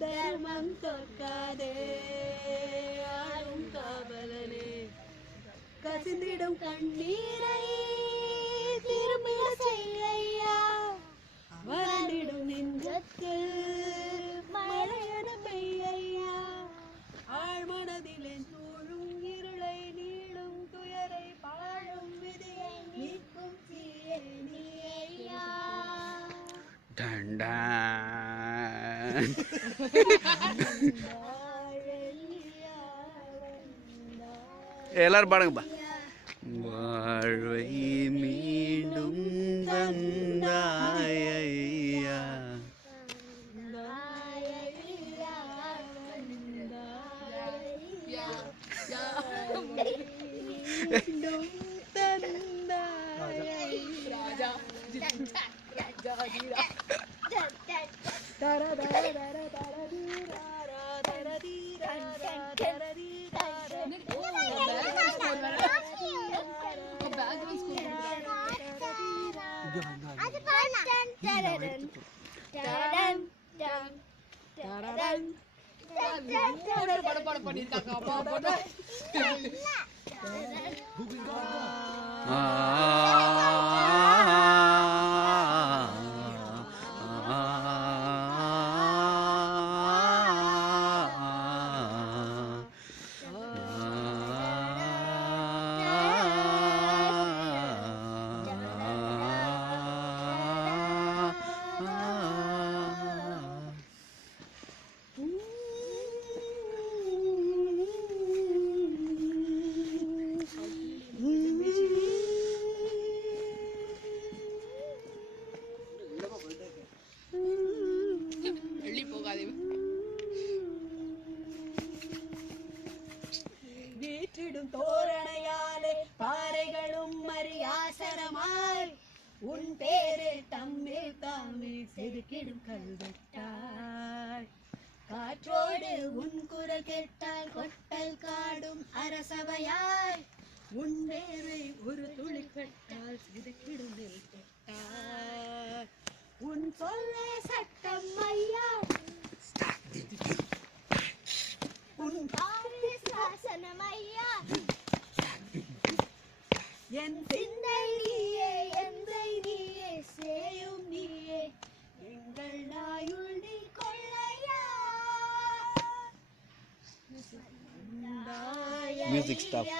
தர்மம் தோற்காதே ஆளும் காவலனே கசிந்திடும் கண்ணீரை திரும்பிட செய்யா வறண்டிடும் நெஞ்சத்தில் மழையன பெய்யா ஆழ்மனதிலே சூழும் இருளை நீளும் துயரை பாழும் விதியை நீக்கும் தீயை நீயா எல்லாரும் பாடுங்கப்பா. வாழ்வை மீண்டும் தந்தாயா வீற்றிடும் தோரணையாலே பாறைகளும் மரியாசனமாய் உன் பேரே தம்மில் தாமே செதுக்கிடும் கல்வெட்டாய் காற்றோடு உன் குரல் கேட்டால் கொட்டல் காடும் அரசவையாய் உன் வேரை ஒரு துளி கட்டால் செதுக்கிடும் நெல் கட்டாய் உன் சொல்லே சட்டம் ஐயா உன் பாரே சாசனம் ஐயா என் சிந்தை நீயே எந்தை நீயே சேயும் நீயே எங்கள் நாயுள் நீ கொள்ளையா மியூசிக் ஸ்டாப்.